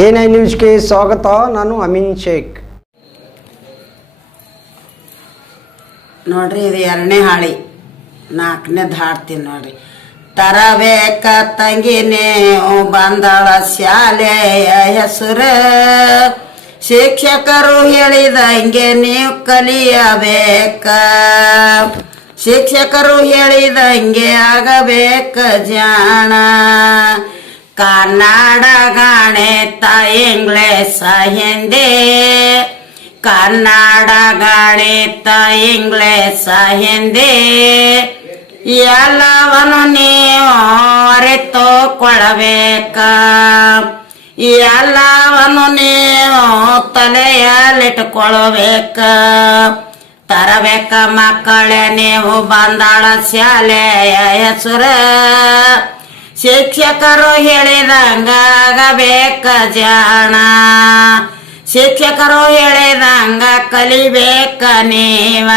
ಎ9 ನ್ಯೂಸ್ಗೆ ಸ್ವಾಗತ. ನಾನು ಅಮೀನ್ ಶೇಖ್. ನೋಡ್ರಿ, ಇದು 2ನೇ ಹಾಳಿ, 4ನೇದು ಹಾಡ್ತೀನಿ ನೋಡ್ರಿ. ತರಬೇಕ ತಂಗಿನೇ ಬಂದಳ ಶಾಲೆಯ ಹೆಸರ, ಶಿಕ್ಷಕರು ಹೇಳಿದಂಗೆ ನೀವು ಕಲಿಯಬೇಕ, ಶಿಕ್ಷಕರು ಹೇಳಿದಂಗೆ ಆಗಬೇಕ ಜಾಣ. ಕನ್ನಡ ಗಣಿತ ಇಂಗ್ಲಿಷ್ ಹಿಂದಿ, ಕನ್ನಡ ಗಣಿತ ಇಂಗ್ಲಿಷ್ ಹಿಂದಿ ಎಲ್ಲವನ್ನು ನೀವು ಅರಿತುಕೊಳ್ಳಬೇಕ, ಎಲ್ಲವನ್ನು ನೀವು ತಲೆಯಲ್ಲಿಟ್ಟುಕೊಳ್ಳಬೇಕ. ತರಬೇಕ ಮಕ್ಕಳೇ ನೀವು ಬಂದಾಳ ಶಾಲೆಯ ಹೆಸರ, ಶಿಕ್ಷಕರು ಹೇಳಿದಂಗ ಆಗಬೇಕ ಜಾಣ, ಶಿಕ್ಷಕರು ಹೇಳಿದಂಗ ಕಲಿಬೇಕ ನೀವ.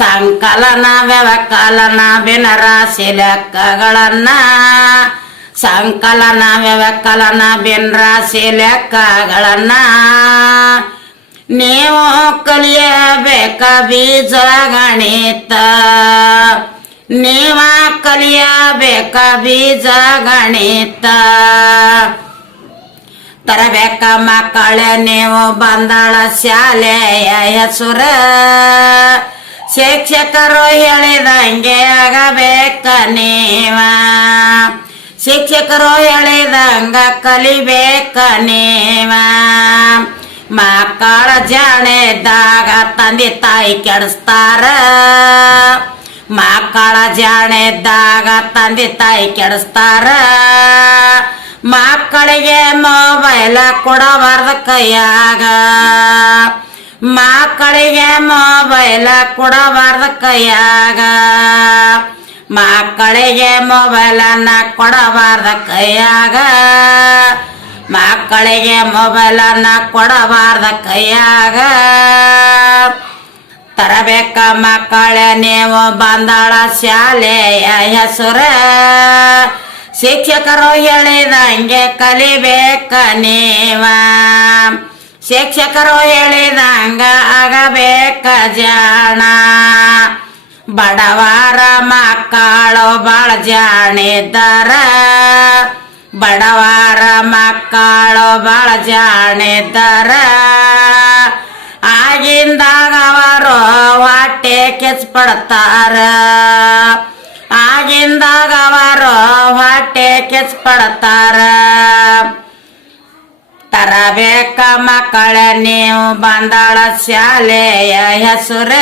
ಸಂಕಲನ ವ್ಯವಕಲನ ಭಿನ್ನರಾಶಿ ಲೆಕ್ಕಗಳನ್ನ, ಸಂಕಲನ ವ್ಯವಕಲನ ಭಿನ್ನರಾಶಿ ಲೆಕ್ಕಗಳನ್ನ ನೀವು ಕಲಿಯಬೇಕ. ಬೀಜ ಗಣಿತ ನೀವ ಕಲಿಯಬೇಕ, ಬೀಜ ಗಣಿತ. ತರಬೇಕ ಮಕ್ಕಳೇ ನೀವು ಬಂದಾಳ ಶಾಲೆಯ ಹೆಸರ, ಶಿಕ್ಷಕರು ಹೇಳಿದಂಗೆ ಆಗಬೇಕ ನೀವ, ಶಿಕ್ಷಕರು ಹೇಳಿದಂಗ ಕಲಿಬೇಕ ನೀವ. ಮಕ್ಕಳ ಜಾಣೆದಾಗ ತಂದೆ ತಾಯಿ ಕೆಡಿಸ್ತಾರ, ಮಕ್ಕಳ ಜಾಣೆದಾಗ ತಂದೆ ತಾಯಿ ಕೆಡಿಸ್ತಾರ. ಮಕ್ಕಳಿಗೆ ಮೊಬೈಲ್ ಕೊಡಬಾರ್ದ ಕೈಯಾಗ, ಮಕ್ಕಳಿಗೆ ಮೊಬೈಲ್ ಕೊಡಬಾರ್ದ ಕೈಯಾಗ, ಮಕ್ಕಳಿಗೆ ಮೊಬೈಲನ್ನ ಕೊಡಬಾರ್ದ ಕೈಯಾಗ, ಮಕ್ಕಳಿಗೆ ಮೊಬೈಲನ್ನ ಕೊಡಬಾರ್ದ ಕೈಯಾಗ. ತರಬೇಕ ಮಕ್ಕಳೇ ನೀವು ಬಂದಾಳ ಶಾಲೆಯ ಹೆಸರ, ಶಿಕ್ಷಕರು ಹೇಳಿದಂಗೆ ಕಲಿಬೇಕ ನೀವ, ಶಿಕ್ಷಕರು ಹೇಳಿದಂಗ ಆಗಬೇಕ ಜಾಣ. ಬಡವರ ಮಕ್ಕಳು ಬಾಳ ಜಾಣಿದ್ದಾರ, ಬಡವರ ಮಕ್ಕಳು ಬಾಳ ಜಾಣಿದ್ದಾರ. ಆಗಿಂದಾಗ ಅವರು ಹೊಟ್ಟೆ ಕೆಚ್ಚಪಡ್ತಾರ, ಆಗಿಂದಾಗ ಅವರು ಹೊಟ್ಟೆ ಕೆಚ್ಚಪಡ್ತಾರ. ತರಬೇಕ ಮಕ್ಕಳೇ ನೀವು ಬಂದಾಳ ಶಾಲೆಯ ಹೆಸರ,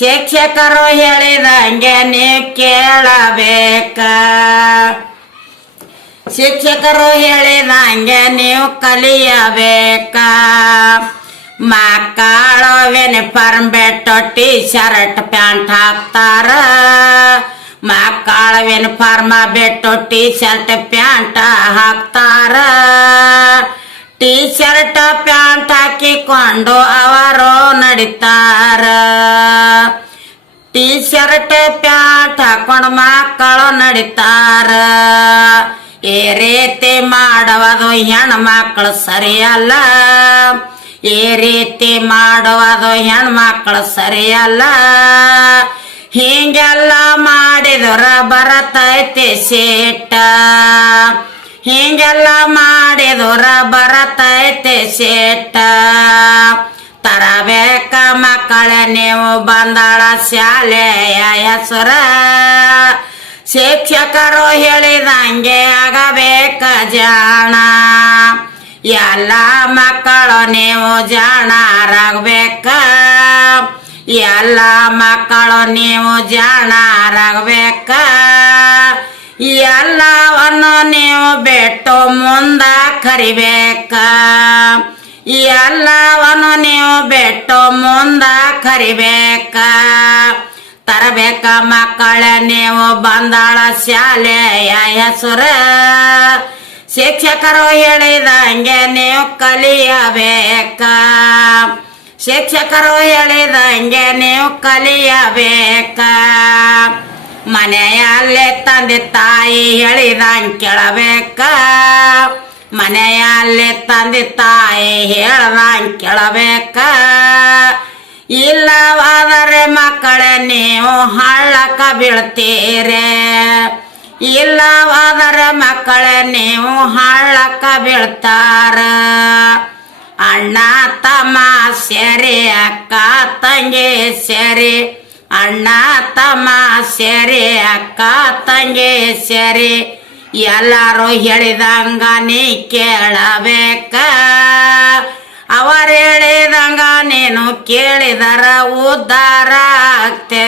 ಶಿಕ್ಷಕರು ಹೇಳಿದಂಗೆ ನೀವು ಕೇಳಬೇಕ, ಶಿಕ್ಷಕರು ಹೇಳಿದಂಗೆ ನೀವು ಕಲಿಯಬೇಕ. ಮಕ್ಕಳು ಯೂನಿಫಾರ್ಮ್ ಬಿಟ್ಟು ಟೀ ಶರ್ಟ್ ಪ್ಯಾಂಟ್ ಹಾಕ್ತಾರ, ಮಕ್ಕಳು ಯೂನಿಫಾರ್ಮ್ ಬಿಟ್ಟು ಟೀ ಶರ್ಟ್ ಪ್ಯಾಂಟ್ ಹಾಕ್ತಾರ. ಟೀ ಶರ್ಟ್ ಪ್ಯಾಂಟ್ ಹಾಕಿಕೊಂಡು ಅವರು ನಡಿತಾರ, ಟೀ ಶರ್ಟ್ ಪ್ಯಾಂಟ್ ಹಾಕೊಂಡು ಮಕ್ಕಳು ನಡಿತಾರ. ಈ ರೀತಿ ಮಾಡುವುದು ಹೆಣ್ಮಕ್ಳು ಸರಿಯಲ್ಲ, ಈ ರೀತಿ ಮಾಡುವುದು ಹೆಣ್ಮಕ್ಳು ಸರಿಯಲ್ಲ. ಹಿಂಗೆಲ್ಲ ಮಾಡಿದ್ರ ಬರತೈತಿ ಸಿಟ್ಟ, ಹಿಂಗೆಲ್ಲ ಮಾಡಿದ್ರ ಬರತೈತಿ ಸಿಟ್ಟ. ತರಬೇಕ ಮಕ್ಕಳೇ ನೀವು ಬಂದಾಳ ಶಾಲೆಯ ಹೆಸರ, ಶಿಕ್ಷಕರು ಹೇಳಿದಂಗೆ ಆಗಬೇಕ ಜಾಣ. ಎಲ್ಲ ಮಕ್ಕಳು ನೀವು ಜಾಣರಾಗಬೇಕ, ಎಲ್ಲ ಮಕ್ಕಳು ನೀವು ಜಾಣರಾಗಬೇಕ. ಎಲ್ಲವನ್ನು ನೀವು ಬಿಟ್ಟು ಮುಂದ ಕರಿಬೇಕ, ಎಲ್ಲವನ್ನು ನೀವು ಬಿಟ್ಟು ಮುಂದ ಕರಿಬೇಕ. ತರಬೇಕ ಮಕ್ಕಳೇ ನೀವು ಬಂದಾಳ ಶಾಲೆಯ ಹೆಸರ, ಶಿಕ್ಷಕರು ಹೇಳಿದಂಗೆ ನೀವು ಕಲಿಯಬೇಕ, ಶಿಕ್ಷಕರು ಹೇಳಿದಂಗೆ ನೀವು ಕಲಿಯಬೇಕ. ಮನೆಯಲ್ಲೇ ತಂದೆ ತಾಯಿ ಹೇಳಿದಂಗೆ ಕೇಳಬೇಕ, ಮನೆಯಲ್ಲಿ ತಂದೆ ತಾಯಿ ಹೇಳ್ದಂಗ್ ಕೇಳಬೇಕ. ಇಲ್ಲವಾದರೆ ಮಕ್ಕಳೇ ನೀವು ಹಳ್ಳಕ್ಕ ಬೀಳ್ತೀರೆ. ಇಲ್ಲವಾದರೆ ಮಕ್ಕಳೇ ನೀವು ಹಳ್ಳಕ್ಕ ಬೀಳ್ತಾರ. ಅಣ್ಣ ತಮ್ಮ ಸೇರಿ ಅಕ್ಕ ತಂಗಿ ಸೇರಿ, ಅಣ್ಣ ತಮ್ಮ ಸೇರಿ ಅಕ್ಕ ತಂಗಿ ಸೇರಿ, ಎಲ್ಲರೂ ಹೇಳಿದಂಗ ನೀ ಕೇಳಬೇಕ. ಅವರು ಹೇಳಿದಂಗ ನೀನು ಕೇಳಿದರ ಉದ್ಧಾರ ಆಗ್ತೆ.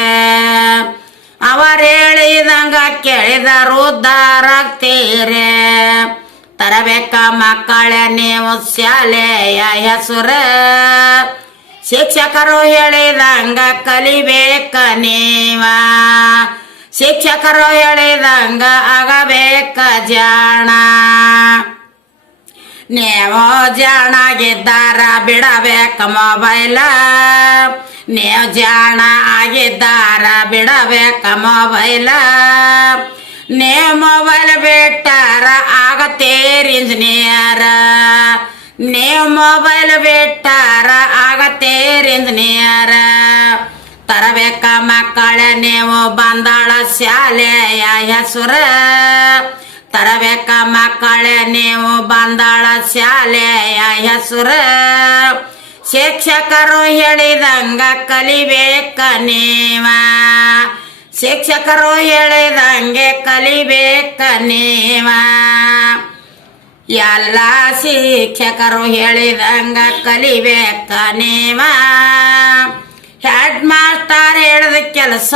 ಅವರು ಹೇಳಿದಂಗ ಕೇಳಿದರ ಉದ್ಧಾರ ಆಗ್ತೀರೆ. ತರಬೇಕ ಮಕ್ಕಳೇ ನೀವು ಶಾಲೆಯ ಹೆಸರ. ಶಿಕ್ಷಕರು ಹೇಳಿದಂಗ ಕಲಿಬೇಕ ನೀವ. ಶಿಕ್ಷಕರು ಹೇಳಿದಂಗ ಆಗಬೇಕ ಜಾಣ. ನೀವು ಜಾಣಾಗಿದ್ದಾರ ಬಿಡಬೇಕ ಮೊಬೈಲ. ನೀವು ಜಾಣ ಆಗಿದ್ದಾರ ಬಿಡಬೇಕ ಮೊಬೈಲ. ನೀವು ಮೊಬೈಲ್ ಬಿಟ್ಟಾರ ಆಗತ್ತೀರಿ ಇಂಜಿನಿಯರ. ನೀವು ಮೊಬೈಲ್ ಬಿಟ್ಟಾರ ಆಗತ್ತೀರಿ ಇಂಜಿನಿಯರ. ತರಬೇಕ ಮಕ್ಕಳೇ ನೀವು ಬಂದಾಳ ಶಾಲೆಯ ಹೆಸರ. ತರಬೇಕ ಮಕ್ಕಳೇ ನೀವು ಬಂದಾಳ ಶಾಲೆಯ ಹೆಸರ. ಶಿಕ್ಷಕರು ಹೇಳಿದಂಗ ಕಲಿಬೇಕ ನೀವ. ಶಿಕ್ಷಕರು ಹೇಳಿದಂಗೆ ಕಲಿಬೇಕ ನೀವ. ಎಲ್ಲ ಶಿಕ್ಷಕರು ಹೇಳಿದಂಗ ಕಲಿಬೇಕ ನೀವ. ಹೆಡ್ ಮಾಸ್ಟರ್ ಹೇಳಿದ ಕೆಲಸ